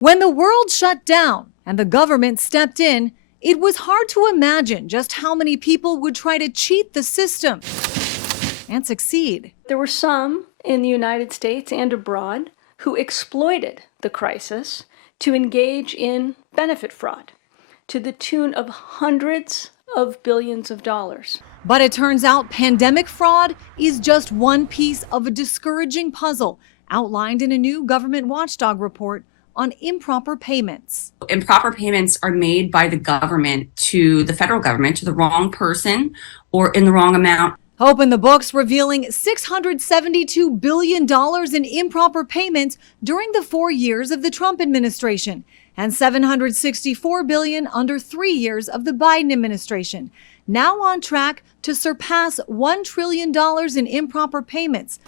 When the world shut down and the government stepped in, it was hard to imagine just how many people would try to cheat the system and succeed. There were some in the United States and abroad who exploited the crisis to engage in benefit fraud to the tune of hundreds of billions of dollars. But it turns out pandemic fraud is just one piece of a discouraging puzzle outlined in a new government watchdog report on improper payments. Improper payments are made by the government to the federal government, to the wrong person or in the wrong amount. Open the books revealing $672 billion in improper payments during the 4 years of the Trump administration and $764 billion under 3 years of the Biden administration. Now on track to surpass $1 trillion in improper payments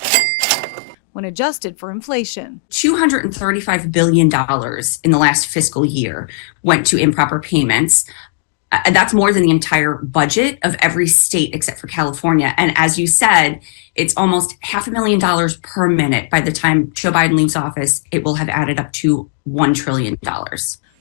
when adjusted for inflation. $235 billion in the last fiscal year went to improper payments. That's more than the entire budget of every state except for California. And as you said, it's almost $500,000 per minute. By the time Joe Biden leaves office, it will have added up to $1 trillion.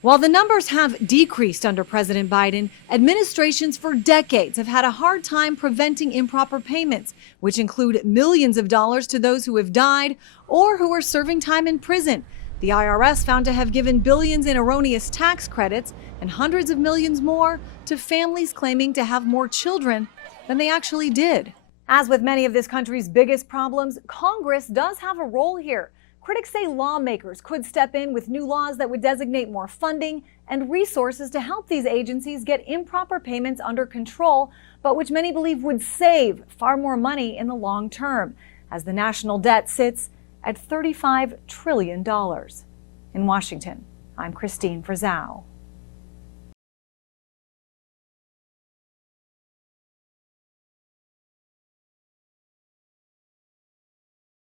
While the numbers have decreased under President Biden, administrations for decades have had a hard time preventing improper payments, which include millions of dollars to those who have died or who are serving time in prison. The IRS found to have given billions in erroneous tax credits and hundreds of millions more to families claiming to have more children than they actually did. As with many of this country's biggest problems, Congress does have a role here. Critics say lawmakers could step in with new laws that would designate more funding and resources to help these agencies get improper payments under control, but which many believe would save far more money in the long term, as the national debt sits at $35 trillion. In Washington, I'm Christine Frizzao.